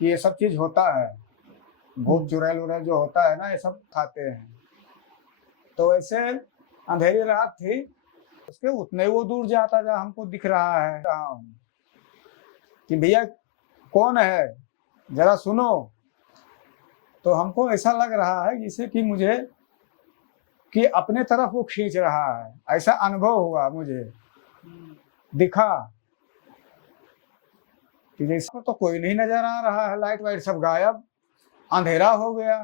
कि ये सब चीज होता है, भूत चुड़ैल उड़ैल जो होता है ना, ये सब खाते हैं। तो वैसे अंधेरी रात थी, उसके उतने वो दूर जाता जहाँ हमको दिख रहा है कि भैया कौन है, जरा सुनो। तो हमको ऐसा लग रहा है जैसे कि मुझे कि अपने तरफ वो खींच रहा है, ऐसा अनुभव हुआ मुझे, दिखा कि जैसे तो कोई नहीं नजर आ रहा है, लाइट वाइट सब गायब, अंधेरा हो गया।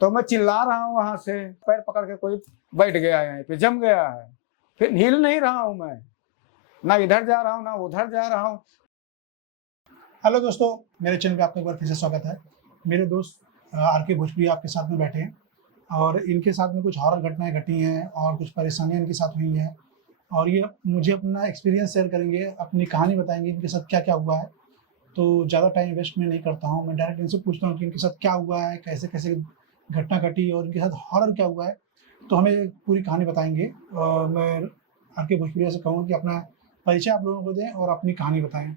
तो मैं चिल्ला रहा हूँ वहां से, पैर पकड़ के कोई बैठ गया है यहीं पे, जम गया है, फिर हिल नहीं रहा हूँ मैं, ना इधर जा रहा हूँ ना उधर जा रहा हूँ। हेलो दोस्तों, मेरे चैनल पे आपका एक बार फिर से स्वागत है। मेरे दोस्त आर के भोजपुरी आपके साथ में बैठे हैं और इनके साथ में कुछ हॉरर घटनाएं घटी हैं और कुछ परेशानियां इनके साथ हुई हैं और ये मुझे अपना एक्सपीरियंस शेयर करेंगे, अपनी कहानी बताएंगे इनके साथ क्या क्या हुआ है। तो ज़्यादा टाइम वेस्ट मैं नहीं करता हूँ, मैं डायरेक्ट इनसे पूछता हूँ कि इनके साथ क्या हुआ है, कैसे कैसे घटना घटी और इनके साथ हॉरर क्या हुआ है। तो हमें पूरी कहानी बताएंगे और मैं आर के भोजपुरी से कहूँगा कि अपना परिचय आप लोगों को दें और अपनी कहानी बताएं।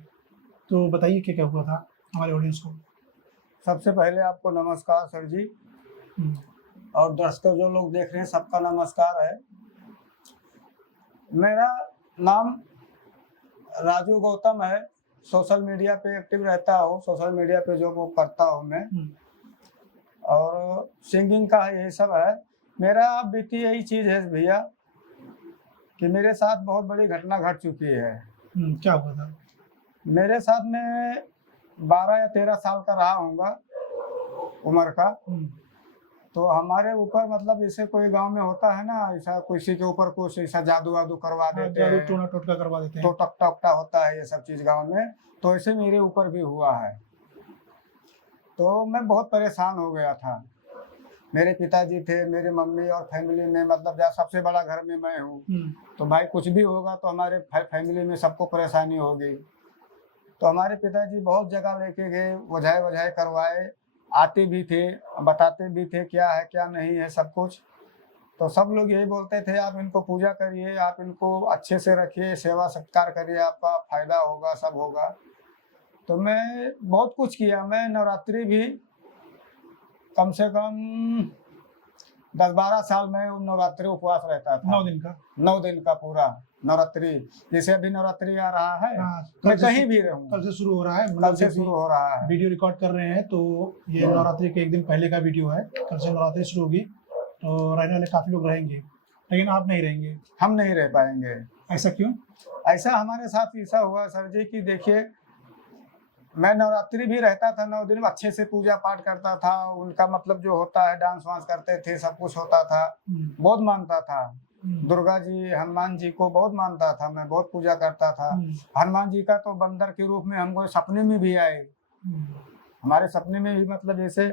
तो बताइए क्या क्या हुआ था हमारे ऑडियंस को। सबसे पहले आपको नमस्कार सर जी, और दर्शक जो लोग देख रहे हैं सबका नमस्कार है। मेरा नाम राजू गौतम है, सोशल मीडिया पे एक्टिव रहता हूँ, सोशल मीडिया पे जो वो करता हूँ मैं, और सिंगिंग का यही सब है। मेरा बीती यही चीज़ है भैया कि मेरे साथ बहुत बड़ी घटना घट चुकी है। क्या हुआ था? मेरे साथ में 12 या 13 साल का रहा होऊंगा उम्र का। तो हमारे ऊपर मतलब जैसे कोई गांव में होता है ना, ऐसा किसी के ऊपर कुछ ऐसा जादू वादू करवा देते हैं, टोना टोटका करवा देते हैं, तो टकटा होता है ये सब चीज गांव में। तो ऐसे मेरे ऊपर भी हुआ है। तो मैं बहुत परेशान हो गया था। मेरे पिताजी थे, मेरी मम्मी और फैमिली में, मतलब जहाँ सबसे बड़ा घर में मैं हूँ, तो भाई कुछ भी होगा तो हमारे फैमिली में सबको परेशानी होगी। तो हमारे पिताजी बहुत जगह लेके गए, वजाए वजाए करवाए, आते भी थे, बताते भी थे क्या है क्या नहीं है सब कुछ। तो सब लोग यही बोलते थे आप इनको पूजा करिए, आप इनको अच्छे से रखिए, सेवा सत्कार करिए, आपका फायदा होगा, सब होगा। तो मैं बहुत कुछ किया। मैं नवरात्रि भी कम से कम 10-12 साल में नवरात्रि उपवास रहता था। 9 दिन का पूरा नवरात्रि। जैसे अभी नवरात्रि आ रहा है, मैं कहीं भी रहूँ, कल से शुरू हो रहा है, कल से शुरू हो रहा है। वीडियो रिकॉर्ड कर रहे हैं तो ये नवरात्रि के एक दिन पहले का वीडियो है। कल से नवरात्रि शुरू होगी तो रहने वाले काफी लोग रहेंगे, लेकिन आप नहीं रहेंगे। हम नहीं रह पाएंगे। ऐसा क्यों? ऐसा हमारे साथ ऐसा हुआ सर जी कि देखिए, मैं नवरात्रि भी रहता था, 9 दिन अच्छे से पूजा पाठ करता था, उनका मतलब जो होता है डांस वांस करते थे, सब कुछ होता था, बहुत मानता था। दुर्गा जी हनुमान जी को बहुत मानता था मैं, बहुत पूजा करता था। हनुमान जी का तो बंदर के रूप में हमको सपने में भी आए, हमारे सपने में भी, मतलब जैसे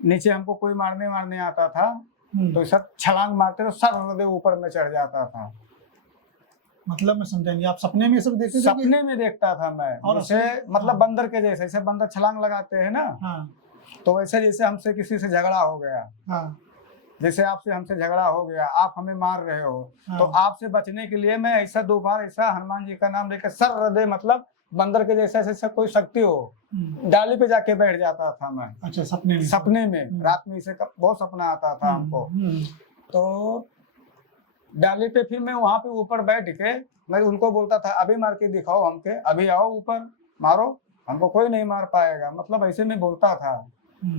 नीचे हमको कोई मारने आता था तो ऐसा छलांग मारते तो सर ऊपर में चढ़ जाता था। मतलब मैं समझा नहीं, आप सपने में सब देखते थे? सपने में देखता था मैं, और उसे मतलब बंदर के जैसे बंदर छलांग लगाते हैं ना, तो वैसे जैसे हमसे किसी से झगड़ा हो गया, जैसे आपसे हमसे झगड़ा हो गया, आप हमें मार रहे हो, तो आपसे बचने के लिए मैं ऐसा 2 बार ऐसा हनुमान जी का नाम लेकर सर हृदय, मतलब बंदर के जैसा जैसा कोई शक्ति हो, डाली पे जाके बैठ जाता था मैं। अच्छा, सपने में रात में इसे बहुत सपना आता था हमको। तो डाली पे फिर मैं वहां पे ऊपर बैठ के मैं उनको बोलता था अभी मार के दिखाओ हमके, अभी आओ ऊपर मारो, हमको कोई नहीं मार पाएगा, मतलब ऐसे में बोलता था।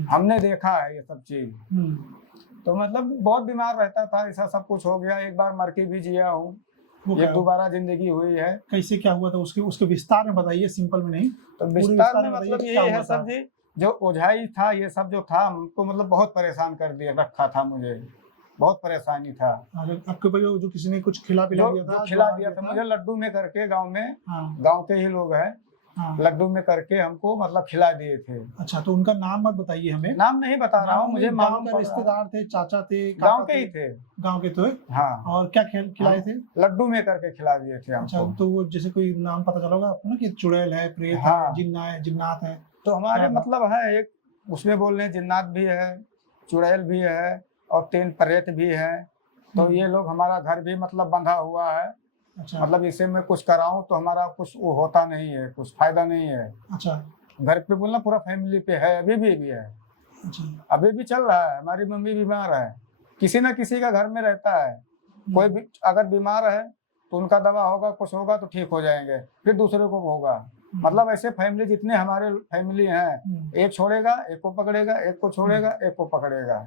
हमने देखा है ये सब चीज। तो मतलब बहुत बीमार रहता था, ऐसा सब कुछ हो गया। एक बार मर के भी जिया हूँ, ये दोबारा जिंदगी हुई है। कैसे क्या हुआ था उसके विस्तार में बताइए, सिंपल में नहीं। तो विस्तार में मतलब ये है सर जी, जो ओझाई था ये सब जो था, हमको मतलब बहुत परेशान कर दिया रखा था, मुझे बहुत परेशानी था। आपके ऊपर जो किसी ने कुछ खिला पिला दिया था? खिला दिया था मुझे, लड्डू में करके, गांव में, गांव के ही लोग हैं, लड्डू में करके हमको मतलब खिला दिए थे। अच्छा, तो उनका नाम मत बताइए हमें। नाम नहीं बता रहा हूँ, मुझे मालूम पड़ा। रिश्तेदार थे, चाचा थे, गांव के ही थे। गांव के तो? हाँ। और क्या खिलाए थे? लड्डू में करके खिला दिए थे हमको। अच्छा, तो वो जैसे कोई नाम पता चला होगा आपको ना कि चुड़ैल है, प्रेत है, जिन्ना है, जिन्नात है? तो हमारे मतलब है एक, उसमें बोल रहे जिन्नात भी है, चुड़ैल भी है और 3 प्रेत भी है। तो ये लोग, हमारा घर भी मतलब बंधा हुआ है। अच्छा। मतलब इसे मैं कुछ कराऊं तो हमारा कुछ वो होता नहीं है, कुछ फायदा नहीं है। अच्छा। घर पे बोलना पूरा फैमिली पे है, अभी भी है, अच्छा। अभी भी चल रहा है। हमारी मम्मी बीमार है, किसी ना किसी का घर में रहता है, कोई भी अगर बीमार है तो उनका दवा होगा, कुछ होगा तो ठीक हो जाएंगे, फिर दूसरे को होगा। मतलब ऐसे फैमिली जितने हमारे फैमिली हैं, एक छोड़ेगा एक को पकड़ेगा, एक को छोड़ेगा एक को पकड़ेगा।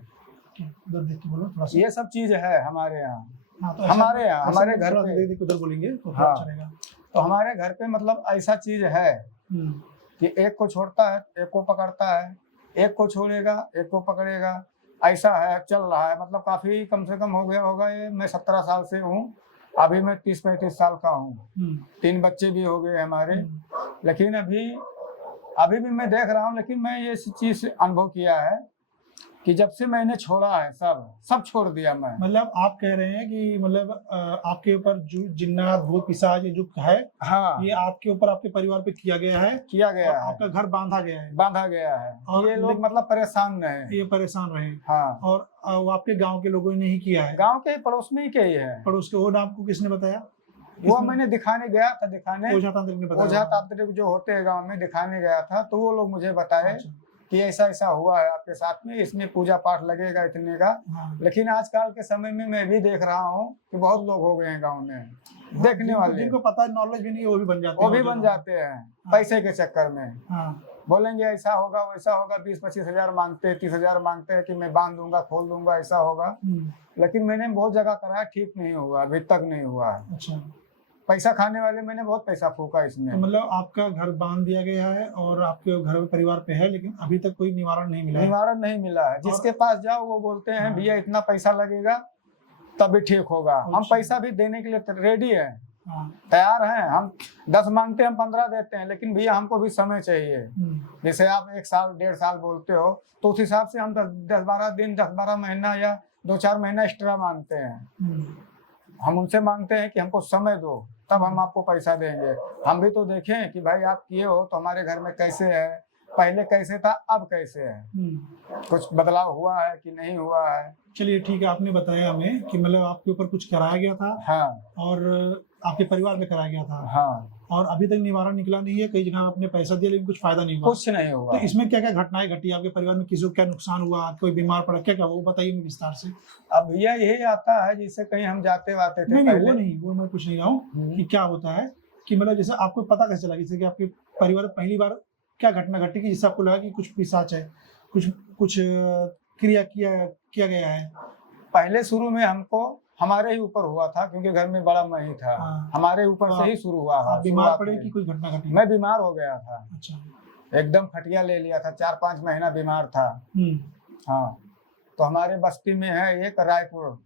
उधर देख के बोलो थोड़ा सा। ये सब चीज है हमारे यहाँ। हाँ, तो हमारे यहाँ हमारे घर थोड़ा पे देख उधर बोलेंगे तो थोड़ा हाँ। अच्छा रहेगा। तो हमारे घर पे मतलब ऐसा चीज है कि एक को छोड़ता है एक को पकड़ता है, एक को छोड़ेगा एक को पकड़ेगा, ऐसा है चल रहा है। मतलब काफी कम से कम हो गया होगा ये, मैं 17 साल से हूँ, अभी मैं 30-35 साल का हूँ, 3 बच्चे भी हो गए हमारे। लेकिन अभी भी मैं देख रहा हूँ, लेकिन मैं ये चीज अनुभव किया है कि जब से मैंने छोड़ा है सब छोड़ दिया मैं। मतलब आप कह रहे हैं कि मतलब आपके ऊपर जो जिन्नात भूत पिशाच ये जो है, हाँ, ये आपके ऊपर आपके परिवार पे किया गया है और आपका घर बांधा गया है और ये लोग मतलब परेशान रहे, ये परेशान रहे। हाँ, और वो आपके गांव के लोगों ने ही किया है, गांव के पड़ोस में ही के ही है। पड़ोस के। वो आपको किसने बताया? वो मैंने दिखाने गया था, ओझा तांत्रिक ने बताया? ओझा तांत्रिक जो होते हैं गांव में, दिखाने गया था, तो वो लोग मुझे बताए अच्छा। कि ऐसा ऐसा हुआ है आपके साथ में, इसमें पूजा पाठ लगेगा इतने का। हाँ। लेकिन आजकल के समय में मैं भी देख रहा हूँ कि बहुत लोग हो गए हैं गांव में देखने वाले, जिनको पता नॉलेज भी नहीं है वो भी बन जाते वो हैं, भी बन जाते हैं पैसे के चक्कर में। हाँ। बोलेंगे ऐसा होगा वैसा होगा, 20-25 हजार मांगते, 30 हजार मांगते हैं कि मैं बांध दूंगा खोल दूंगा, ऐसा होगा। लेकिन मैंने बहुत जगह कराया, ठीक नहीं हुआ, अभी तक नहीं हुआ है। अच्छा। पैसा खाने वाले मैंने बहुत पैसा फूका इसमें। तो मतलब आपका घर बांध दिया गया है और आपके घर परिवार पे है, लेकिन अभी तक कोई निवारण नहीं मिला है? निवारण नहीं मिला है। जिसके पास जाओ वो बोलते हैं भैया इतना पैसा लगेगा तभी ठीक होगा। हम पैसा भी देने के लिए रेडी है, तैयार हैं। हम 10 मांगते हैं, हम 15 देते हैं, लेकिन भैया हमको भी समय चाहिए। जैसे आप 1 साल 1.5 साल बोलते हो तो उस हिसाब से हम 10-12 दिन 10-12 महीना या 2-4 महीना एक्स्ट्रा मांगते हैं। हम उनसे मांगते हैं कि हमको समय दो, तब हम आपको पैसा देंगे। हम भी तो देखें कि भाई आप किए हो तो हमारे घर में कैसे है, पहले कैसे था अब कैसे है, कुछ बदलाव हुआ है कि नहीं हुआ है। चलिए ठीक है, आपने बताया हमें कि मतलब आपके ऊपर कुछ कराया गया था। हाँ। और आपके परिवार में कराया गया था। हाँ। और अभी तक निवारण निकला नहीं है, कई जगह आपने पैसा दिया लेकिन कुछ फायदा नहीं हुआ। कुछ नहीं हुआ। तो इसमें क्या क्या घटनाएं घटी आपके परिवार में, किसी को क्या नुकसान हुआ, कोई बीमार पड़ा, क्या क्या, वो बताइए मुझे विस्तार से। अब भैया यही आता है, जैसे कहीं हम जाते वाते थे नहीं, वो मैं पूछ नहीं रहा हूँ कि क्या होता है, कि मतलब जैसे आपको पता कैसे लगा, जैसे कि आपके परिवार में पहली बार क्या घटना घटी कि जिससे आपको लगा कि कुछ पिशाच है, कुछ क्रिया किया गया है? पहले शुरू में हमको हमारे ही ऊपर हुआ था, क्योंकि घर में बड़ा मैं ही था। हमारे ऊपर से ही शुरू हुआ। आप बीमार पड़े कि कोई घटना घटी? मैं बीमार हो गया था। अच्छा। एकदम फटिया ले लिया था, 4-5 महीना बीमार था। हाँ। तो हमारे बस्ती में है एक रायपुर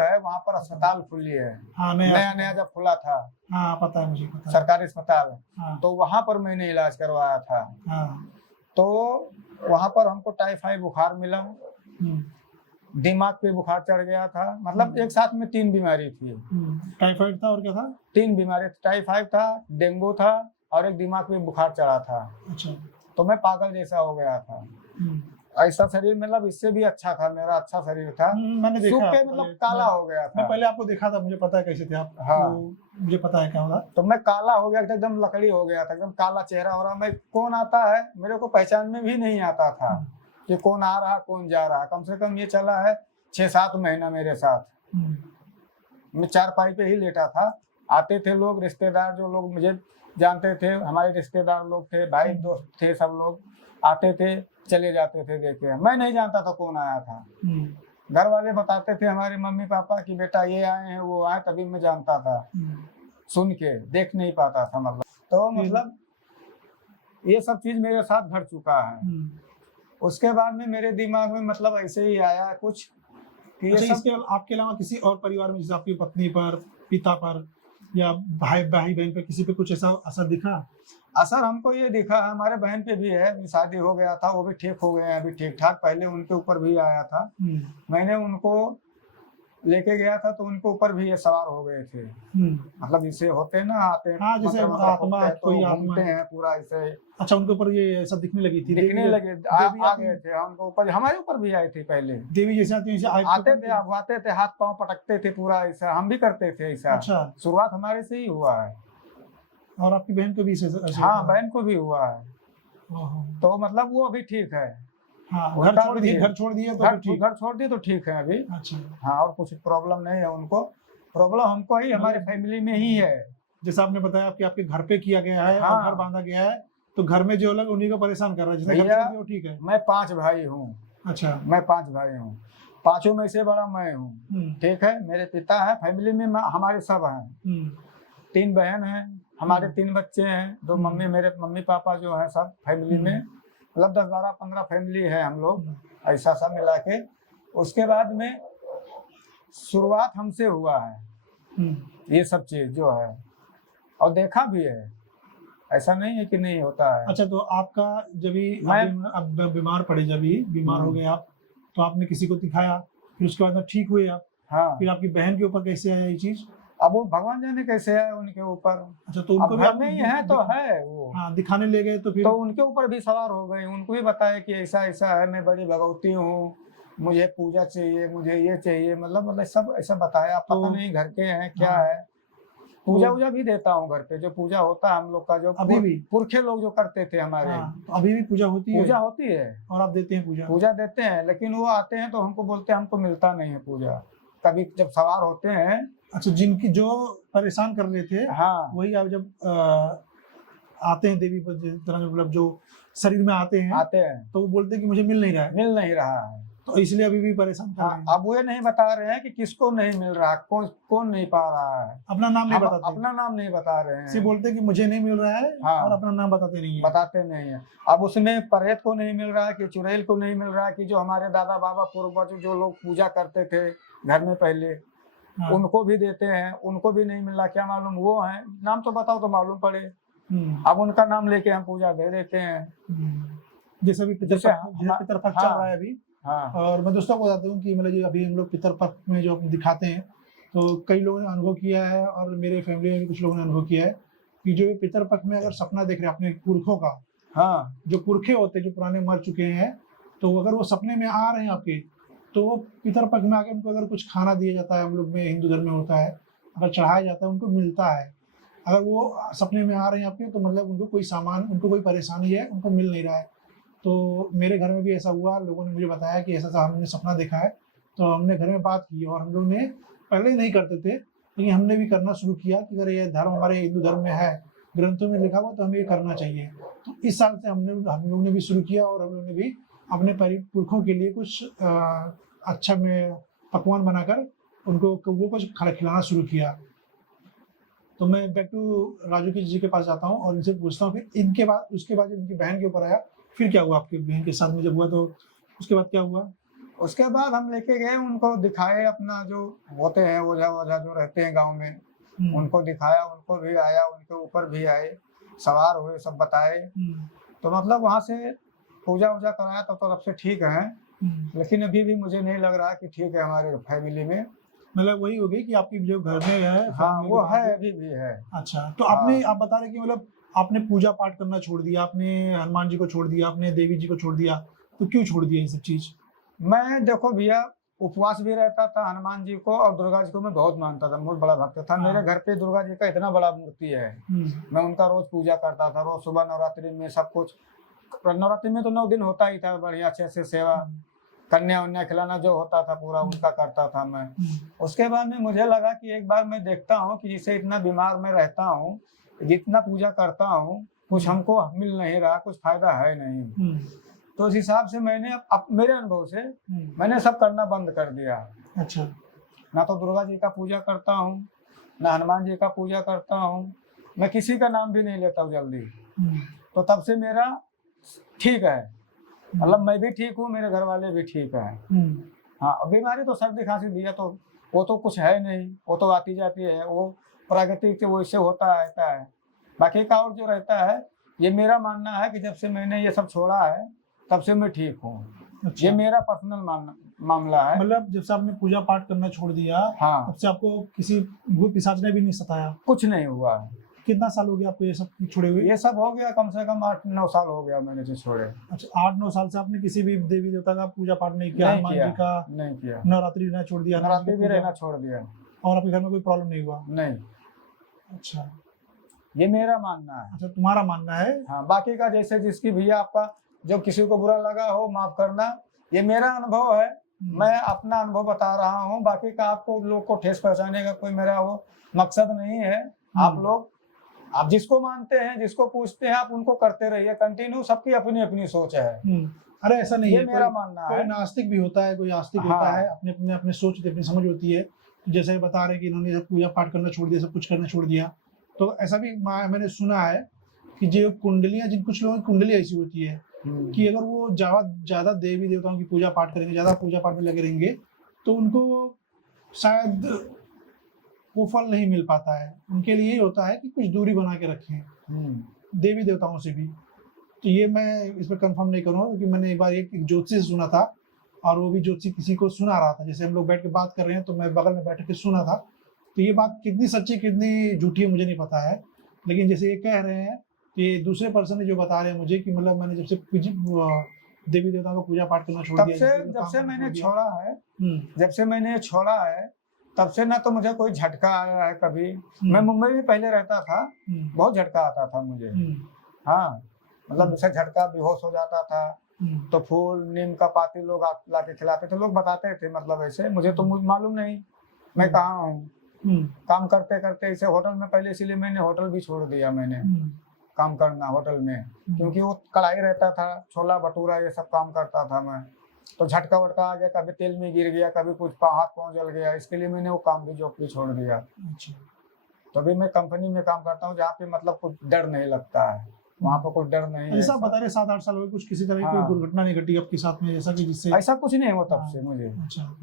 है, वहाँ पर अस्पताल खुली है। हाँ, नया जब खुला था। हाँ, पता है मुझे, पता है। सरकारी अस्पताल। हाँ। तो वहाँ पर मैंने इलाज करवाया था। हाँ। तो वहाँ पर हमको टाइफाइड बुखार मिला, दिमाग पे बुखार चढ़ गया था। मतलब एक साथ में 3 बीमारी थी। टाइफाइड था और क्या था? 3 बीमारी, टाइफाइड था, डेंगू था और एक दिमाग पे बुखार चढ़ा था। अच्छा। तो मैं पागल जैसा हो गया था। ऐसा शरीर, मतलब इससे भी अच्छा था, मेरा अच्छा शरीर था। मैंने देखा, सूख के मतलब काला हो गया था। मैं पहले आपको देखा था, मुझे पता है कैसे थे आप। हाँ। तो मुझे पता है क्या होगा। तो मैं काला हो गया था, एकदम लकड़ी हो गया था, एकदम काला चेहरा हो रहा। मैं कौन आता है मेरे को पहचान में भी नहीं आता था कि कौन आ रहा कौन जा रहा। कम से कम ये चला है 6-7 महीना मेरे साथ। मैं चारपाई पे ही लेटा था। आते थे लोग, रिश्तेदार जो लोग मुझे जानते थे, हमारे रिश्तेदार लोग थे, भाई दोस्त थे, सब लोग आते थे चले जाते थे देखे। मैं नहीं जानता था कौन आया था। घर वाले बताते थे हमारे मम्मी पापा कि बेटा ये आए हैं वो आए, तभी मैं जानता था। सुन के देख नहीं पाता था। मतलब ये सब चीज मेरे साथ घट चुका है। उसके बाद में मेरे दिमाग में मतलब ऐसे ही आया कुछ कि अच्छा, इसके आपके अलावा किसी और परिवार में, जैसे आपकी पत्नी पर, पिता पर या भाई बहन पर, किसी पे कुछ ऐसा असर दिखा? असर हमको ये दिखा, हमारे बहन पे भी है। शादी हो गया था, वो भी ठीक हो गए हैं अभी ठीक ठाक। पहले उनके ऊपर भी आया था, मैंने उनको लेके गया था तो उनके ऊपर भी ये सवार हो गए थे। मतलब इसे होते ना आते हैं। हाँ, जैसे आत्मा, कोई घूमते हैं पूरा ऐसे। अच्छा, उनके ऊपर ये सब दिखने लगी थी? दिखने लगे, आ गए थे हमको ऊपर, हमारे ऊपर भी आए थे पहले। देवी जैसे आते थे, अब आते थे, हाथ पांव पटकते थे पूरा ऐसा। हम भी करते थे ऐसा। अच्छा। शुरुआत हमारे से ही हुआ है। और आपकी बहन को भी ऐसे हाँ, होता है? बहन को भी हुआ है। ओहो। तो मतलब वो अभी ठीक है। हाँ, घर उनका छोड़ भी दिए, है। घर छोड़ दिए तो फिर ठीक। घर छोड़ दिए तो ठीक है अभी। अच्छा, हाँ, और कुछ प्रॉब्लम नहीं है उनको। प्रॉब्लम हमको ही, हमारे मतलब फैमिली में ही है। जैसा आपने बताया कि आपके घर पे किया गया है और हाँ। घर बांधा गया है, तो घर में जो लोग उन्हीं को परेशान कर रहा है, जिसने घर भैया, छोड़ दिया वो ठीक है। मैं 5 भाई हूँ। अच्छा। मैं 5 भाई हूँ। 5 में से बड़ा मैं हूँ। हम्म, ठीक है, मेरे पिता है, फैमिली में हमारे सब हैं। हम्म, 3 बहन हैं, हमारे हम्म। 3 बच्चे हैं, 2 हम्म। मम्मी, मेरे मम्मी पापा जो हैं सब फैमिली में, मतलब 10 12 15 फैमिली है हम लोग, ऐसा सब मिला के। उसके बाद में शुरुआत हमसे हुआ है ये सब चीज जो है, और देखा भी है, ऐसा नहीं है कि नहीं होता है। अच्छा, तो आपका जब भी मैं- अब बीमार पड़े, जब भी बीमार हो गए आप, तो आपने किसी को दिखाया, फिर उसके बाद में ठीक हुए आप, हाँ, फिर आपकी बहन के ऊपर कैसे आया ये चीज? अब वो भगवान जाने कैसे है उनके ऊपर। अच्छा, तो उनको अब भी घर आप में ही है तो है वो। हाँ, दिखाने ले गए तो फिर? तो उनके ऊपर भी सवार हो गए, उनको भी बताया कि ऐसा ऐसा है, मैं बड़ी भगवती हूँ, मुझे पूजा चाहिए, मुझे ये चाहिए, मतलब सब ऐसा बताया। तो- पता नहीं घर के हैं क्या हाँ। है। पूजा वूजा भी देता हूँ घर पे, जो पूजा होता है हम लोग का, जो अभी भी? पुरखे लोग जो करते थे हमारे। हाँ, तो अभी भी पूजा होती है? पूजा होती है, और आप देते हैं पूजा? पूजा देते हैं, लेकिन वो आते हैं तो हमको बोलते हैं हमको मिलता नहीं है पूजा। कभी जब सवार होते हैं। अच्छा, जिनकी जो परेशान कर रहे थे, हाँ, वही आप जब आते हैं देवी पर, जिस तरह मतलब जो शरीर में आते हैं, आते हैं, तो वो बोलते हैं कि मुझे मिल नहीं रहा है, मिल नहीं रहा है। तो इसलिए अभी भी परेशान कर रहे हाँ, हैं। अब वो ये नहीं बता रहे हैं कि किसको नहीं मिल रहा, कौन नहीं पा रहा है। अपना नाम नहीं हम बताते, अपना नाम नहीं बता रहे सिर्फ हैं, बोलते हैं कि मुझे नहीं मिल रहा है, हाँ। और अपना नाम बताते नहीं है। बताते नहीं है। अब उसमें परेत को नहीं मिल रहा है, कि चुड़ैल को नहीं मिल रहा है, कि जो हमारे दादा बाबा पूर्वज जो लोग पूजा करते थे घर में पहले, हाँ। उनको भी देते हैं, उनको भी नहीं मिल रहा। क्या मालूम वो है, नाम तो बताओ तो मालूम पड़े। अब उनका नाम लेके हम पूजा दे देते हैं। जैसे भी जैसे पितरपक्ष हाँ। चल रहा है अभी, हाँ, और मैं दोस्तों को बताता हूँ कि मतलब जो अभी हम लोग पितरपक्ष में जो दिखाते हैं, तो कई लोगों ने अनुभव किया है, और मेरे फैमिली में भी कुछ लोगों ने अनुभव किया है कि जो पितरपक्ष में अगर सपना देख रहे हैं अपने पुरखों का, हाँ, जो पुरखे होते हैं जो पुराने मर चुके हैं, तो अगर वो सपने में आ रहे हैं आपके, तो वो पितरपक्ष में आके उनको अगर कुछ खाना दिया जाता है, हम लोग में हिंदू धर्म में होता है, अगर चढ़ाया जाता है उनको मिलता है। अगर वो सपने में आ रहे हैं आपके, तो मतलब उनको कोई सामान, उनको कोई परेशानी है, उनको मिल नहीं रहा है। तो मेरे घर में भी ऐसा हुआ, लोगों ने मुझे बताया कि ऐसा हमने सपना देखा है, तो हमने घर में बात की, और हम लोग ने पहले ही नहीं करते थे, लेकिन हमने भी करना शुरू किया कि अगर ये धर्म हमारे हिंदू धर्म में है, ग्रंथों में लिखा हुआ, तो हमें ये करना चाहिए। तो इस साल से हम लोग ने भी शुरू किया, और हम लोग ने भी अपने पुरखों के लिए कुछ अच्छा में पकवान बनाकर उनको वो कुछ खिलाना शुरू किया। तो मैं बैक टू राजू की जी के पास जाता हूँ और इनसे पूछता हूँ, फिर इनके बाद उसके बाद जब इनकी बहन के ऊपर आया, फिर क्या हुआ आपकी बहन के साथ में जब हुआ, तो उसके बाद क्या हुआ? उसके बाद हम लेके गए, उनको दिखाए अपना जो होते हैं ओझा वोझा जो रहते हैं गांव में, उनको दिखाया, उनको भी आया, उनके ऊपर भी आए, सवार हुए, सब बताए। तो मतलब वहाँ से पूजा वूजा कराया तो तरफ से ठीक है, लेकिन अभी भी मुझे नहीं लग रहा कि ठीक है हमारे फैमिली में। मतलब वही हो गई कि आपकी जो घर में है, हाँ, वो है, अभी भी है। अच्छा, तो आपने, आप बता रहे कि मतलब आपने पूजा पाठ करना छोड़ दिया, आपने हनुमान जी को छोड़ दिया, आपने देवी जी को छोड़ दिया, तो क्यों छोड़ दिया ये सब चीज? मैं देखो भैया, उपवास भी रहता था हनुमान जी को, और दुर्गा जी को मैं बहुत मानता था, बहुत बड़ा भक्त था। मेरे घर पे दुर्गा जी का इतना बड़ा मूर्ति है, मैं उनका रोज पूजा करता था, रोज सुबह नवरात्रि में सब कुछ। नवरात्रि में तो 9 दिन होता ही था, बढ़िया अच्छे से सेवा, कन्या उन्या खिलाना जो होता था पूरा उनका करता था मैं। उसके बाद में मुझे लगा कि एक बार मैं देखता हूँ कि जिसे इतना बीमार में रहता हूँ, जितना पूजा करता हूँ, कुछ हमको मिल नहीं रहा, कुछ फायदा है नहीं। तो उस हिसाब से मैंने अब मेरे अनुभव से मैंने सब करना बंद कर दिया। अच्छा, ना तो दुर्गा जी का पूजा करता हूँ, ना हनुमान जी का पूजा करता हूँ, मैं किसी का नाम भी नहीं लेता हूँ जल्दी। तो तब से मेरा ठीक है, मतलब मैं भी ठीक हूँ, मेरे घर वाले भी ठीक है। हाँ, बीमारी तो सर्दी खांसी दिया तो वो तो कुछ है नहीं, वो तो आती जाती है, वो प्राकृतिक वो इससे होता रहता है। बाकी का और जो रहता है, ये मेरा मानना है कि जब से मैंने ये सब छोड़ा है तब से मैं ठीक हूँ। अच्छा। ये मेरा पर्सनल मामला है। मतलब जब से आपने पूजा पाठ करना छोड़ दिया, हाँ, तब से आपको किसी भूत पिशाच ने भी नहीं सताया? कुछ नहीं हुआ। कितना साल हो गया आपको ये सब छोड़े हुए? ये सब हो गया कम से कम 8-9 साल हो गया मैंने जो छोड़े। अच्छा, 8-9 साल से आपने किसी भी देवी देवता का पूजा पाठ नहीं किया? हनुमान जी का नहीं किया, नवरात्रि रहना छोड़ दिया, नवरात्रि भी रहना छोड़ दिया, और आपके घर में कोई प्रॉब्लम नहीं हुआ? नहीं। अच्छा, ये मेरा मानना है। अच्छा, तुम्हारा मानना है। हाँ, बाकी का जैसे जिसकी भैया आपका जो किसी को बुरा लगा हो माफ करना, ये मेरा अनुभव है, मैं अपना अनुभव बता रहा हूँ। बाकी का आपको लोग को ठेस पहुंचाने का कोई मेरा वो मकसद नहीं है। आप लोग आप जिसको मानते हैं, जिसको पूछते हैं, आप उनको करते रहिए कंटिन्यू। सबकी अपनी अपनी सोच है। अरे ऐसा नहीं ये है, मेरा मानना कोई है। नास्तिक भी होता है, कोई आस्तिक होता है, अपने अपने अपने सोच होती है, अपनी समझ होती है। जैसे बता रहे कि इन्होंने सब पूजा पाठ करना छोड़ दिया, सब कुछ करना छोड़ दिया, तो ऐसा भी मैंने सुना है कि जो कुंडलियां, जिन कुछ लोगों की कुंडली ऐसी होती है कि अगर वो ज्यादा देवी देवताओं की पूजा पाठ करेंगे, ज्यादा पूजा पाठ में लगे रहेंगे, तो उनको शायद वो फल नहीं मिल पाता है। उनके लिए ये होता है कि कुछ दूरी बना के रखें देवी देवताओं से भी। तो ये मैं इस पर कंफर्म नहीं करूँगा, क्योंकि मैंने एक बार एक ज्योतिषी से सुना था, और वो भी ज्योतिषी किसी को सुना रहा था। जैसे हम लोग बैठ के बात कर रहे हैं, तो मैं बगल में बैठ के सुना था। तो ये बात कितनी सच्ची कितनी झूठी है मुझे नहीं पता है, लेकिन जैसे ये कह रहे हैं, ये दूसरे पर्सन ने जो बता रहे हैं मुझे कि मतलब मैंने जब से देवी देवताओं का पूजा पाठ करना छोड़ दिया, जब से मैंने छोड़ा है, तब से ना तो मुझे कोई झटका आया है कभी। मैं मुंबई में पहले रहता था, बहुत झटका आता था मुझे। हाँ, मतलब जैसे झटका, बेहोश हो जाता था, तो फूल नीम का पाती लोग ला के खिलाते थे, लोग बताते थे। मतलब ऐसे मुझे तो मालूम नहीं मैं कहाँ हूँ। काम करते करते ऐसे होटल में पहले, इसीलिए मैंने होटल भी छोड़ दिया। मैंने काम करना होटल में, क्योंकि वो कढ़ाई रहता था, छोला भटूरा ये सब काम करता था मैं। तो झटका वटका आ गया, कभी तेल में गिर गया, कभी कुछ हाथ पाँव जल गया, इसके लिए मैंने वो काम भी जॉब भी छोड़ दिया। तो अभी मैं कंपनी में काम करता हूँ जहाँ पे मतलब कुछ डर नहीं लगता है, वहाँ पर कुछ डर नहीं है। ऐसा बता रहे 7-8 साल हो गए, कुछ किसी तरह की कोई दुर्घटना नहीं घटी आपके साथ में, जैसा कि जिससे? ऐसा कुछ नहीं हुआ तब से मुझे।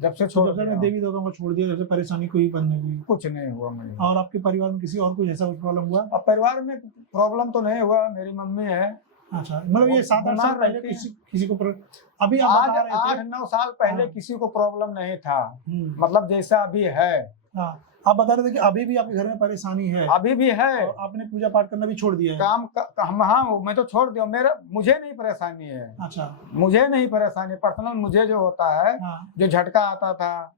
जब से छोड़ दिया, देवी देवताओं को छोड़ दिया, जब से परेशानी कोई बंद नहीं हुई, कुछ नहीं हुआ मुझे। और आपके परिवार में किसी और कुछ ऐसा कुछ प्रॉब्लम हुआ? अब परिवार में प्रॉब्लम तो नहीं हुआ, मेरी मम्मी है। अच्छा, मतलब ये 7-8 साल पहले किसी को अभी आज 8-9 साल पहले किसी को प्रॉब्लम नहीं था, मतलब जैसा अभी है। आप बता रहे थे कि अभी भी आपके घर में परेशानी है? अभी भी है। और आपने पूजा पाठ करना भी छोड़ दिया है? हाँ, मैं तो छोड़ दिया। मुझे नहीं परेशानी है। अच्छा, मुझे नहीं परेशानी पर्सनल। मुझे जो होता है, जो झटका आता था,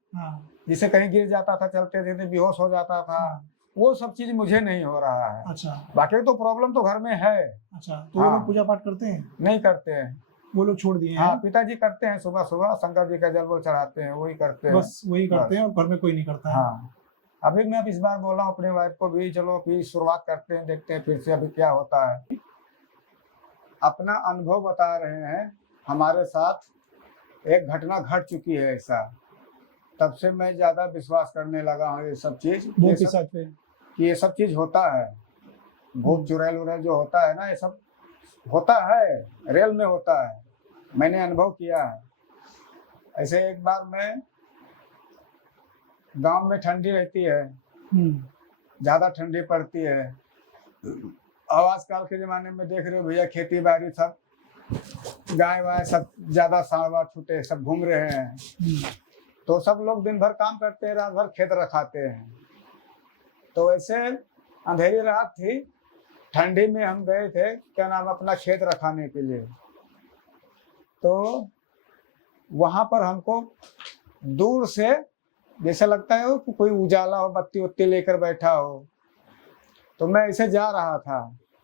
जिसे कहीं गिर जाता था, चलते थे बेहोश हो जाता था, वो सब चीज मुझे नहीं हो रहा है। अच्छा, बाकी तो प्रॉब्लम तो घर में है। अच्छा, तो वो लोग पूजा पाठ करते हैं? नहीं करते हैं, वो लोग छोड़ दिए हैं। हाँ, पिताजी करते हैं, सुबह सुबह शंकर जी का जल वल चढ़ाते हैं, वही करते हैं, बस वही करते हैं, और घर में कोई नहीं करता है। हाँ, अभी मैं इस बार बोला हूँ अपने वाइफ को भी, चलो अभी शुरुआत करते हैं, देखते हैं फिर से अभी क्या होता है। अपना अनुभव बता रहे हैं। हमारे साथ एक घटना घट चुकी है ऐसा, तब से मैं ज्यादा विश्वास करने लगा हूँ ये सब चीज, कि ये सब चीज होता है। भूत चुड़ैल उड़ैल जो होता है ना, ये सब होता है, रियल में होता है, मैंने अनुभव किया है। ऐसे एक बार मैं, गांव में ठंडी रहती है, ज्यादा ठंडी पड़ती है। अब आजकल के जमाने में देख रहे हो भैया, खेती बाड़ी सब गाय वाय सब ज्यादा सांड छूटे सब घूम रहे हैं, तो सब लोग दिन भर काम करते हैं, रात भर खेत रखाते हैं। तो ऐसे अंधेरी रात थी, ठंडी में हम गए थे, क्या नाम, अपना खेत रखाने के लिए। तो वहां पर हमको दूर से जैसा लगता है कि कोई उजाला हो, बत्ती उत्ती लेकर बैठा हो। तो मैं ऐसे जा रहा था,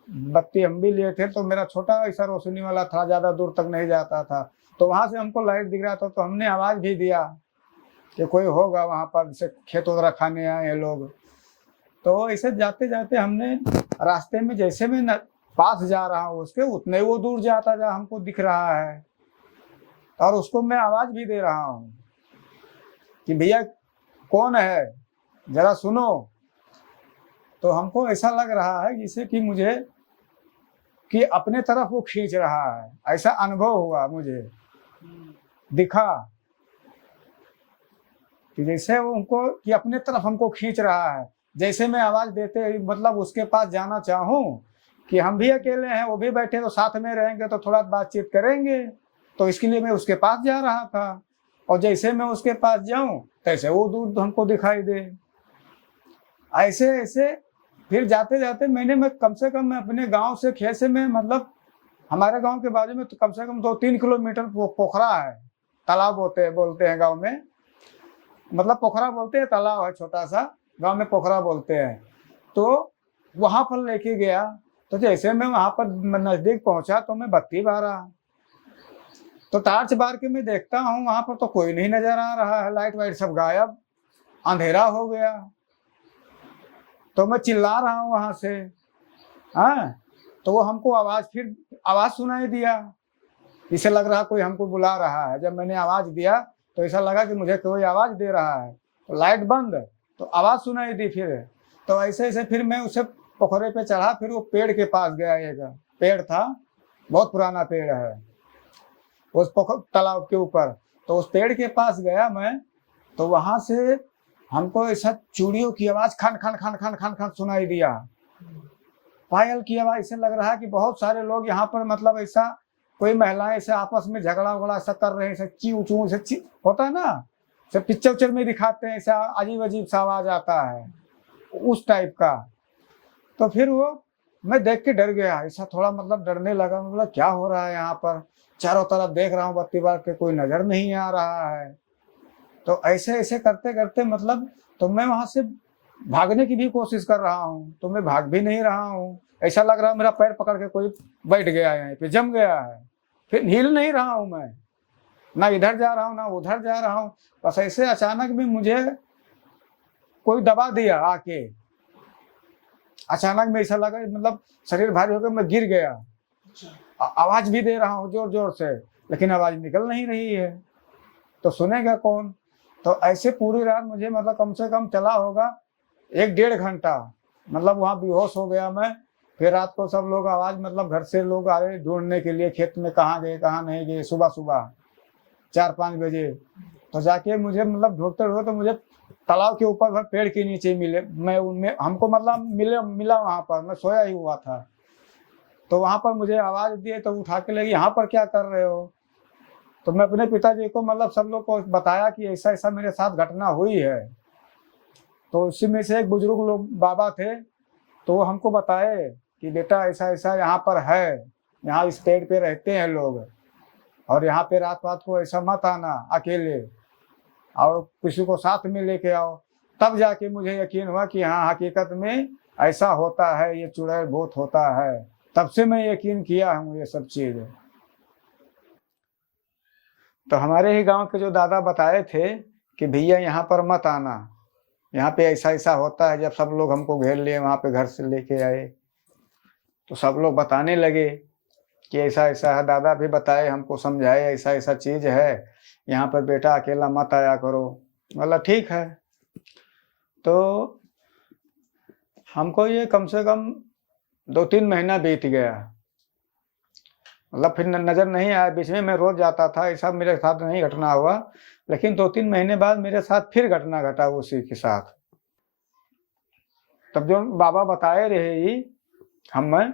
बत्ती हम भी लिए थे, तो मेरा छोटा ऐसा रोशनी वाला था, ज्यादा दूर तक नहीं जाता था। तो वहां से हमको लाइट दिख रहा था, तो हमने आवाज भी दिया कि कोई होगा वहां पर, जैसे खेत रखाने आए हैं लोग। तो ऐसे जाते जाते हमने रास्ते में, जैसे मैं पास जा रहा हूँ उसके, उतने वो दूर जाता जा हमको दिख रहा है, और उसको मैं आवाज भी दे रहा हूँ कि भैया कौन है, जरा सुनो। तो हमको ऐसा लग रहा है जैसे कि मुझे कि अपने तरफ वो खींच रहा है, ऐसा अनुभव हुआ मुझे, दिखा कि जैसे वो उनको कि अपने तरफ हमको खींच रहा है। जैसे मैं आवाज देते, मतलब उसके पास जाना चाहूँ कि हम भी अकेले हैं, वो भी बैठे, तो साथ में रहेंगे तो थोड़ा बातचीत करेंगे, तो इसके लिए मैं उसके पास जा रहा था। और जैसे मैं उसके पास जाऊं, तैसे वो दूर हमको दिखाई दे। ऐसे ऐसे फिर जाते जाते मैं कम से कम, मैं अपने गांव से, खेत से, मैं मतलब हमारे गांव के बाजू में तो कम से कम 2-3 किलोमीटर पोखरा है, तालाब बोलते हैं गांव में, मतलब पोखरा बोलते हैं, तालाब है छोटा सा, गांव में पोखरा बोलते हैं। तो वहां पर लेके गया। तो जैसे मैं वहां पर नजदीक पहुंचा तो मैं बत्ती बारा, तो टार्च बार के मैं देखता हूँ वहां पर तो कोई नहीं नजर आ रहा है, लाइट वाइट सब गायब, अंधेरा हो गया। तो मैं चिल्ला रहा हूँ वहां से, हाँ, तो वो हमको फिर आवाज सुनाई दिया। इसे लग रहा कोई हमको बुला रहा है। जब मैंने आवाज दिया तो ऐसा लगा कि मुझे कोई आवाज दे रहा है, तो लाइट बंद, तो आवाज सुनाई दी फिर। तो ऐसे ऐसे फिर मैं उसे पोखरे पे चढ़ा, फिर वो पेड़ के पास गया। एक पेड़ था, बहुत पुराना पेड़ है उस तालाब के ऊपर। तो उस पेड़ के पास गया मैं, तो वहां से हमको ऐसा चूड़ियों की आवाज खन खन खन खन खन खन सुनाई दिया, पायल की आवाज। ऐसे लग रहा है कि बहुत सारे लोग यहाँ पर मतलब ऐसा कोई महिलाएं ऐसे आपस में झगड़ा वगड़ा ऐसा कर रहे हैं, ऐसा ची ऊँचू ऐसे होता है ना, सब पिक्चर उच्चर में दिखाते हैं, ऐसा अजीब अजीब सा आवाज आता है उस टाइप का। तो फिर वो मैं देख के डर गया, ऐसा थोड़ा मतलब डरने लगा। मतलब क्या हो रहा है यहाँ पर, चारों तरफ देख रहा हूँ बत्ती बार के, कोई नजर नहीं आ रहा है। तो ऐसे ऐसे करते करते मतलब, तो मैं वहां से भागने की भी कोशिश कर रहा हूँ, तो मैं भाग भी नहीं रहा हूँ। ऐसा लग रहा है मेरा पैर पकड़ के कोई बैठ गया है, यहीं पे जम गया है। फिर हिल नहीं रहा हूँ मैं, ना इधर जा रहा हूँ ना उधर जा रहा हूँ। बस ऐसे अचानक में मुझे कोई दबा दिया आके, अचानक में ऐसा लगा मतलब शरीर भारी होकर मैं गिर गया। आवाज भी दे रहा हूँ जोर जोर से, लेकिन आवाज निकल नहीं रही है, तो सुनेगा कौन। तो ऐसे पूरी रात मुझे मतलब कम से कम चला होगा 1-1.5 घंटा, मतलब वहां बेहोश हो गया मैं। फिर रात को सब लोग आवाज मतलब घर से लोग आए ढूंढने के लिए, खेत में कहाँ गए कहाँ नहीं गए। सुबह सुबह 4-5 बजे तो जाके मुझे मतलब ढूंढते हुए तो मुझे तालाब के ऊपर पेड़ के नीचे मिले। मैं उनमें हमको मतलब मिला वहां पर, मैं सोया ही हुआ था। तो वहां पर मुझे आवाज दिए तो उठा के लगी, यहाँ पर क्या कर रहे हो। तो मैं अपने पिताजी को मतलब सब लोग को बताया कि ऐसा ऐसा मेरे साथ घटना हुई है। तो उसी में से एक बुजुर्ग लोग बाबा थे, तो वो हमको बताए कि बेटा ऐसा ऐसा यहाँ पर है, यहाँ इस पेड़ पे रहते हैं लोग, और यहाँ पे रात रात को ऐसा मत आना अकेले, और किसी को साथ में लेके आओ। तब जाके मुझे यकीन हुआ कि हाँ हकीकत में ऐसा होता है, ये चुड़ैल भूत होता है। तब से मैं यकीन किया हूँ ये सब चीज। तो हमारे ही गांव के जो दादा बताए थे कि भैया यहाँ पर मत आना, यहाँ पे ऐसा ऐसा होता है। जब सब लोग हमको घेर लिए वहाँ पे घर से लेके आए, तो सब लोग बताने लगे कि ऐसा ऐसा है। दादा भी बताए, हमको समझाए ऐसा ऐसा चीज है, यहाँ पर बेटा अकेला मत आया करो। बोला ठीक है। तो हमको ये कम से कम 2-3 महीना बीत गया, मतलब फिर नजर नहीं आया। बीच में मैं रोज जाता था, ऐसा मेरे साथ नहीं घटना हुआ। लेकिन 2-3 महीने बाद मेरे साथ फिर घटना घटा उसी के साथ। तब जो बाबा बताए रहे ही हमें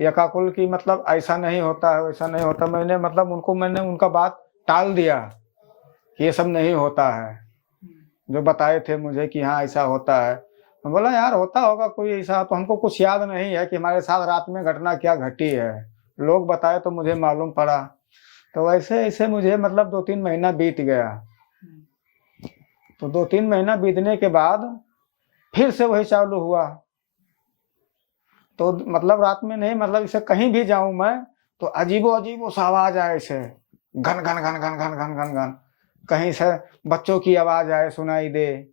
यकाकुल की मतलब ऐसा नहीं होता है वैसा नहीं होता, मैंने मतलब मैंने उनका बात टाल दिया कि ये सब नहीं होता है। जो बताए थे मुझे कि हाँ ऐसा होता है, मैं बोला यार होता होगा कोई ऐसा, तो हमको कुछ याद नहीं है कि हमारे साथ रात में घटना क्या घटी है। लोग बताए तो मुझे मालूम पड़ा। तो वैसे ऐसे मुझे मतलब 2-3 महीना बीत गया। तो 2-3 महीना बीतने के बाद फिर से वही चालू हुआ। तो मतलब रात में नहीं, मतलब इसे कहीं भी जाऊं मैं तो अजीबो अजीबो सा आवाज आए, ऐसे घन घन घन घन घन घन घन घन, कहीं से बच्चों की आवाज आए सुनाई दे।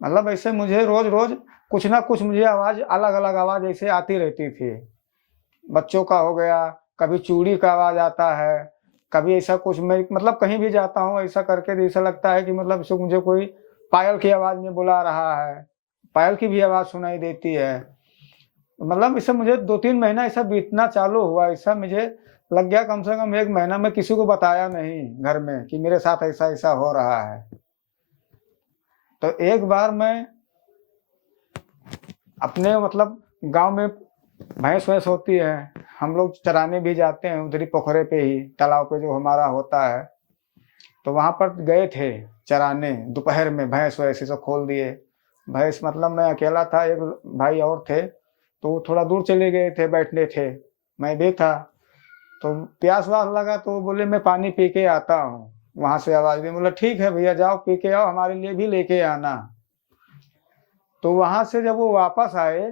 मतलब ऐसे मुझे रोज रोज कुछ ना कुछ मुझे आवाज, अलग अलग आवाज ऐसे आती रहती थी। बच्चों का हो गया, कभी चूड़ी का आवाज आता है, कभी ऐसा कुछ। मैं मतलब कहीं भी जाता हूँ ऐसा करके ऐसा लगता है कि मतलब इसे मुझे कोई पायल की आवाज में बुला रहा है, पायल की भी आवाज सुनाई देती है। मतलब इससे मुझे 2-3 महीना ऐसा बीतना चालू हुआ। ऐसा मुझे लग गया कम से कम 1 महीना। मैं किसी को बताया नहीं घर में कि मेरे साथ ऐसा ऐसा हो रहा है। तो एक बार मैं अपने मतलब गांव में भैंस वैंस होती है, हम लोग चराने भी जाते हैं उधर ही पोखरे पे ही, तालाब पे जो हमारा होता है। तो वहां पर गए थे चराने दोपहर में, भैंस वैसे सब खोल दिए। भैंस मतलब मैं अकेला था, एक भाई और थे, तो वो थोड़ा दूर चले गए थे, बैठने थे, मैं भी था। तो प्यास व्यास लगा तो वो बोले मैं पानी पी के आता हूँ। वहां से आवाज दी, बोला ठीक है भैया जाओ पी के आओ, हमारे लिए भी लेके आना। तो वहां से जब वो वापस आए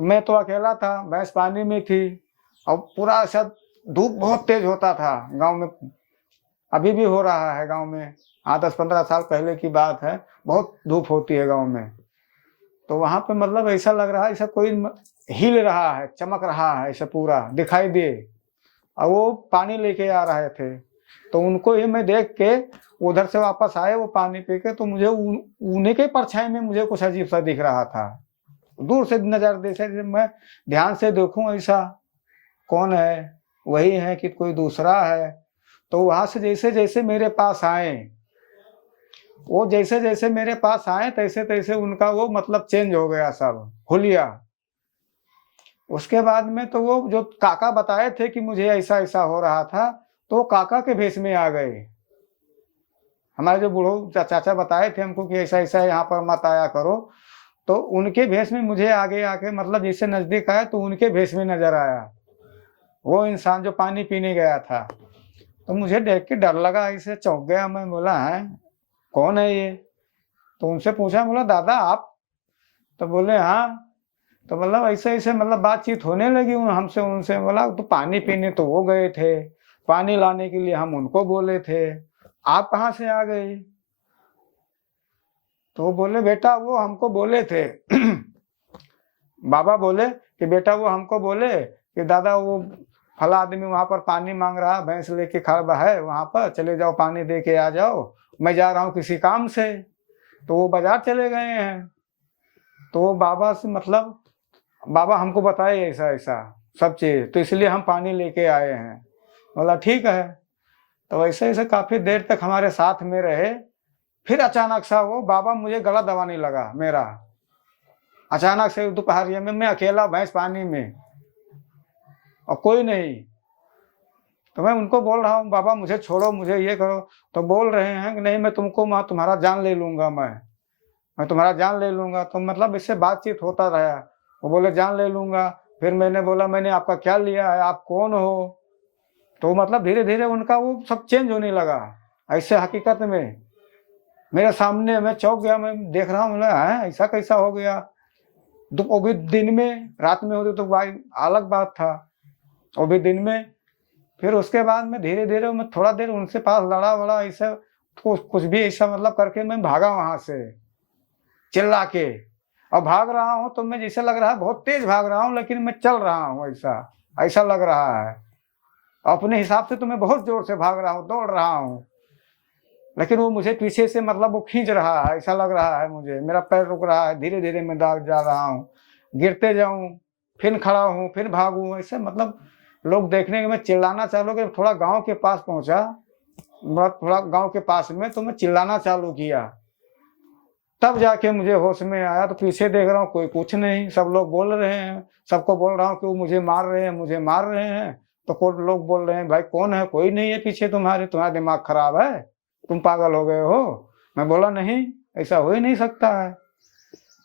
मैं तो अकेला था, भैंस पानी में थी और पूरा ऐसा धूप बहुत तेज होता था गांव में। अभी भी हो रहा है गांव में, हाँ 10-15 साल पहले की बात है, बहुत धूप होती है गांव में। तो वहां पे मतलब ऐसा लग रहा है ऐसा कोई हिल रहा है, चमक रहा है, ऐसा पूरा दिखाई दे। और वो पानी लेके आ रहे थे, तो उनको ही मैं देख के उधर से वापस आए वो पानी पी के, तो मुझे उन्हीं के परछाई में मुझे कुछ अजीब सा दिख रहा था। दूर से नजर जैसे मैं ध्यान से देखूं ऐसा कौन है, वही है कि कोई दूसरा है। तो वहां से जैसे जैसे मेरे पास आए, वो जैसे जैसे मेरे पास आए तैसे तैसे उनका वो मतलब चेंज हो गया, सब हुलिया। उसके बाद में तो वो जो काका बताए थे कि मुझे ऐसा ऐसा हो रहा था, तो वो काका के भेष में आ गए। हमारे जो बूढ़ो चाचा बताए थे हमको कि ऐसा ऐसा यहाँ पर मत आया करो, तो उनके भेष में मुझे आगे आके मतलब जैसे नजदीक आया तो उनके भेष में नजर आया वो इंसान जो पानी पीने गया था। तो मुझे देख के डर लगा, ऐसे चौंक गया मैं, बोला है कौन है ये? तो उनसे पूछा, बोला दादा आप? तो बोले हाँ। तो मतलब ऐसे ऐसे मतलब बातचीत होने लगी हमसे उनसे। बोला तो पानी पीने तो वो गए थे, पानी लाने के लिए हम उनको बोले थे, आप कहाँ से आ गए? तो बोले बेटा वो हमको बोले थे बाबा बोले कि बेटा वो हमको बोले कि दादा वो फला आदमी वहां पर पानी मांग रहा, भैंस लेके खड़ा है वहां पर, चले जाओ पानी दे के आ जाओ, मैं जा रहा हूँ किसी काम से। तो वो बाजार चले गए हैं। तो वो बाबा से मतलब बाबा हमको बताए ऐसा ऐसा सब चीज, तो इसलिए हम पानी लेके आए हैं। बोला ठीक है। तो ऐसे ऐसे काफी देर तक हमारे साथ में रहे। फिर अचानक सा वो बाबा मुझे गला दबाने लगा मेरा, अचानक से दोपहर में मैं अकेला भैंस पानी में और कोई नहीं। तो मैं उनको बोल रहा हूँ बाबा मुझे छोड़ो, मुझे ये करो। तो बोल रहे हैं कि नहीं मैं तुमको तुम्हारा जान ले लूंगा, मैं तुम्हारा जान ले लूंगा। तो मतलब इससे बातचीत होता रहा। वो बोले जान ले लूंगा। फिर मैंने बोला मैंने आपका क्या लिया है, आप कौन हो? तो मतलब धीरे धीरे उनका वो सब चेंज होने लगा। ऐसे हकीकत में मेरे सामने मैं चौंक गया, मैं देख रहा हूँ है ऐसा कैसा हो गया। वो भी दिन में, रात में होती तो भाई अलग बात था, वो भी दिन में। फिर उसके बाद में धीरे धीरे मैं थोड़ा देर उनसे पास लड़ा वड़ा ऐसा, कुछ भी ऐसा मतलब करके मैं भागा वहां से चिल्ला के। और भाग रहा हूँ तो मैं जैसे लग रहा है बहुत तेज भाग रहा हूँ, लेकिन मैं चल रहा हूँ ऐसा ऐसा लग रहा है। अपने हिसाब से तो मैं बहुत जोर से भाग रहा हूँ, दौड़ रहा हूँ, लेकिन वो मुझे पीछे से मतलब वो खींच रहा है, ऐसा लग रहा है मुझे। मेरा पैर रुक रहा है, धीरे धीरे मैं दाग जा रहा हूँ, गिरते जाऊं, फिर खड़ा हूँ, फिर भागूं, ऐसे मतलब लोग देखने के मैं चिल्लाना चालू कि थोड़ा गांव के पास पहुंचा, थोड़ा गांव के पास में, तो मैं चिल्लाना चालू किया। तब जाके मुझे होश में आया। तो पीछे देख रहा हूँ कोई कुछ नहीं, सब लोग बोल रहे हैं, सबको बोल रहा हूँ कि वो मुझे मार रहे हैं, मुझे मार रहे हैं। तो कोई लोग बोल रहे हैं भाई कौन है? कोई नहीं है पीछे तुम्हारे, तुम्हारा दिमाग खराब है, तुम पागल हो गए हो। मैं बोला नहीं, ऐसा हो ही नहीं सकता है।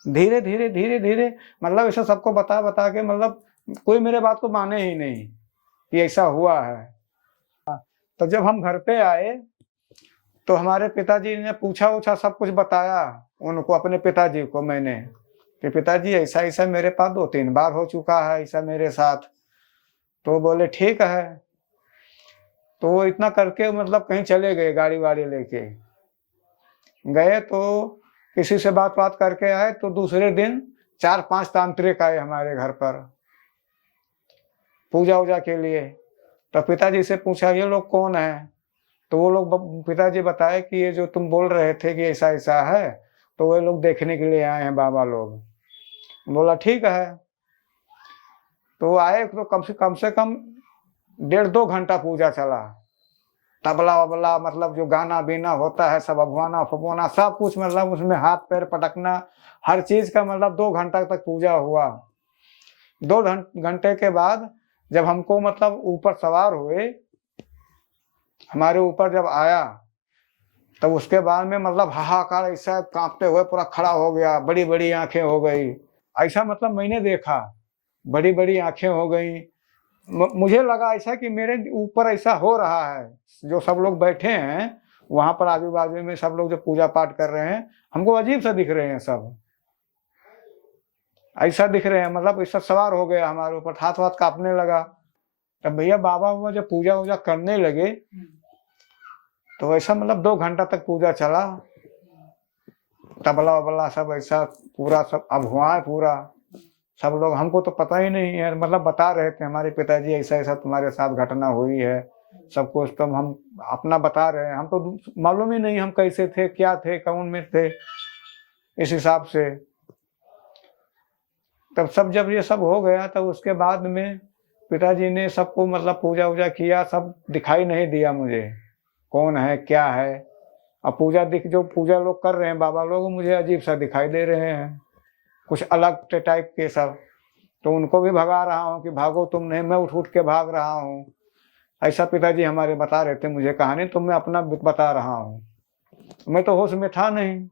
धीरे धीरे धीरे धीरे मतलब ऐसा सबको बता बता के मतलब कोई मेरे बात को माने ही नहीं कि ऐसा हुआ है। तो जब हम घर पे आए तो हमारे पिताजी ने पूछा उछा सब कुछ बताया उनको, अपने पिताजी को मैंने, कि पिताजी ऐसा ऐसा मेरे पास 2-3 बार हो चुका है ऐसा मेरे साथ। तो बोले ठीक है। तो वो इतना करके मतलब कहीं चले गए, गाड़ी वाड़ी लेके गए। तो किसी से बात बात करके आए। तो दूसरे दिन 4-5 तांत्रिक आए हमारे घर पर पूजा वूजा के लिए। तो पिताजी से पूछा ये लोग कौन है? तो वो लोग पिताजी बताए कि ये जो तुम बोल रहे थे कि ऐसा ऐसा है, तो वो लोग देखने के लिए आए हैं बाबा लोग। बोला ठीक है। तो आए तो कम से कम 1.5-2 घंटा पूजा चला। तबला वबला मतलब जो गाना बीना होता है सब, अभवाना फुफवाना सब कुछ, मतलब उसमें हाथ पैर पटकना हर चीज का, मतलब 2 घंटा तक पूजा हुआ। 2 घंटे के बाद जब हमको मतलब ऊपर सवार हुए, हमारे ऊपर जब आया, तब उसके बाद में मतलब हाहाकार, ऐसा कांपते हुए पूरा खड़ा हो गया, बड़ी बड़ी आंखें हो गई। ऐसा मतलब मैंने देखा, बड़ी बड़ी आंखें हो गई। मुझे लगा ऐसा कि मेरे ऊपर ऐसा हो रहा है। जो सब लोग बैठे हैं वहां पर आजू बाजू में, सब लोग जो पूजा पाठ कर रहे हैं, हमको अजीब सा दिख रहे हैं सब। ऐसा दिख रहे हैं, मतलब ऐसा सवार हो गया हमारे ऊपर, हाथ वाथ कांपने लगा। तब भैया बाबा बाबा जब पूजा वूजा करने लगे तो ऐसा मतलब 2 घंटा तक पूजा चला। तबला वबला सब ऐसा पूरा सब अब हुआ है पूरा। सब लोग, हमको तो पता ही नहीं है, मतलब बता रहे थे हमारे पिताजी ऐसा ऐसा तुम्हारे साथ घटना हुई है, सब कुछ। तो हम अपना बता रहे हैं, हम तो मालूम ही नहीं हम कैसे थे, क्या थे, कौन में थे, इस हिसाब से। तब सब जब ये सब हो गया तब उसके बाद में पिताजी ने सबको मतलब पूजा वूजा किया, सब दिखाई नहीं दिया मुझे कौन है क्या है। अब जो पूजा लोग कर रहे हैं बाबा लोग, मुझे अजीब सा दिखाई दे रहे हैं, कुछ अलग टाइप के सब। तो उनको भी भगा रहा हूँ कि भागो तुम नहीं, मैं उठ उठ के भाग रहा हूँ। ऐसा पिताजी हमारे बता रहे थे मुझे कहानी, तो मैं अपना बता रहा हूँ। मैं तो होश में था नहीं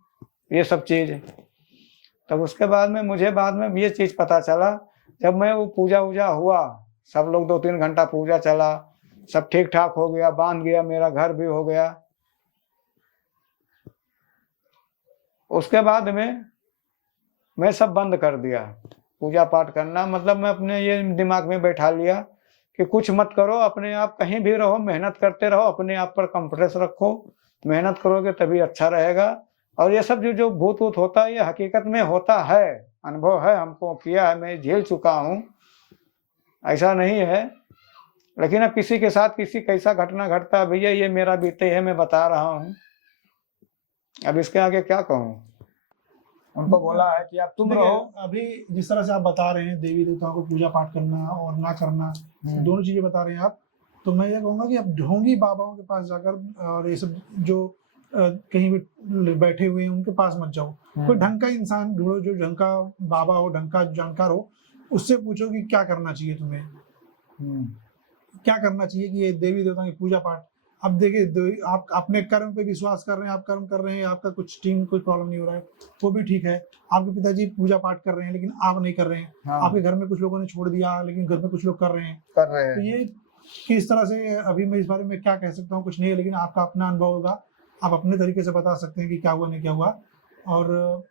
ये सब चीज़। तब उसके बाद में मुझे बाद में ये चीज़ पता चला, जब मैं वो पूजा वूजा हुआ, सब लोग 2-3 घंटा पूजा चला, सब ठीक ठाक हो गया, बांध गया, मेरा घर भी हो गया। उसके बाद में मैं सब बंद कर दिया पूजा पाठ करना। मतलब मैं अपने ये दिमाग में बैठा लिया कि कुछ मत करो, अपने आप कहीं भी रहो, मेहनत करते रहो, अपने आप पर कॉन्फिडेंस रखो, मेहनत करोगे तभी अच्छा रहेगा। और ये सब जो भूत वूत होता है ये हकीकत में होता है, अनुभव है, हमको किया है, मैं झेल चुका हूँ, ऐसा नहीं है। लेकिन अब किसी के साथ किसी कैसा घटना घटता है भैया, ये मेरा बीते है, मैं बता रहा हूँ। अब इसके आगे क्या कहूँ। उनको बोला है कि अब तुम देखिए, रहो। अभी जिस तरह से आप बता रहे हैं देवी देवताओं को पूजा पाठ करना और ना करना, दोनों चीजें बता रहे हैं आप, तो मैं ये कहूँगा कि आप ढोंगी बाबाओं के पास जाकर और ये सब जो कहीं भी बैठे हुए हैं उनके पास मत जाओ। कोई ढंग का इंसान ढूंढो, जो ढंग का बाबा हो, ढंग का जानकार हो, उससे पूछो कि क्या करना चाहिए तुम्हें, क्या करना चाहिए कि ये देवी देवताओं की पूजा पाठ। अब देखिए, आप अपने कर्म पे विश्वास कर रहे हैं, आप कर्म कर रहे हैं, आपका कुछ टीम कोई प्रॉब्लम नहीं हो रहा है, वो भी ठीक है। आपके पिताजी पूजा पाठ कर रहे हैं लेकिन आप नहीं कर रहे हैं। हाँ। आपके घर में कुछ लोगों ने छोड़ दिया लेकिन घर में कुछ लोग कर रहे हैं। तो ये किस तरह से, अभी मैं इस बारे में क्या कह सकता हूँ, कुछ नहीं है, लेकिन आपका अपना अनुभव होगा, आप अपने तरीके से बता सकते हैं कि क्या हुआ नहीं क्या हुआ। और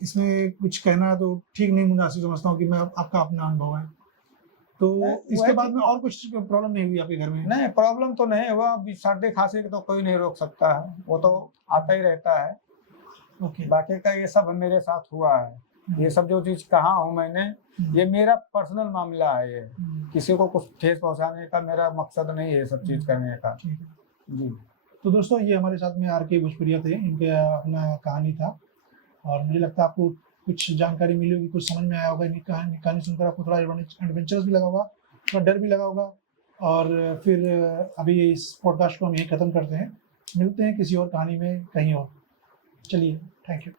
इसमें कुछ कहना तो ठीक नहीं, मुनासिब समझता हूँ कि मैं आपका अपना अनुभव है। तो इसके बाद में और कुछ प्रॉब्लम नहीं हुई आपके घर में? नहीं, प्रॉब्लम तो नहीं हुआ। अभी सर्दी खांसी तो कोई नहीं रोक सकता है, वो तो आता ही रहता है। ओके। बाकी का ये सब मेरे साथ हुआ है। ये सब जो चीज कहा हूँ मैंने, ये मेरा पर्सनल मामला है। ये किसी को कुछ ठेस पहुंचाने का मेरा मकसद नहीं है, ये सब चीज करने का। ठीक है जी। तो दोस्तों, ये हमारे साथ में आर.के. भोजपुरिया थे, इनके अपना कहानी था और मुझे लगता है आपको कुछ जानकारी मिली होगी, कुछ समझ में आया होगा। इनकी कहानी सुनकर आपको थोड़ा एडवेंचरस भी लगा होगा, थोड़ा डर भी लगा होगा। और फिर अभी इस पॉडकास्ट को हम यहीं ख़त्म करते हैं, मिलते हैं किसी और कहानी में कहीं और। चलिए, थैंक यू।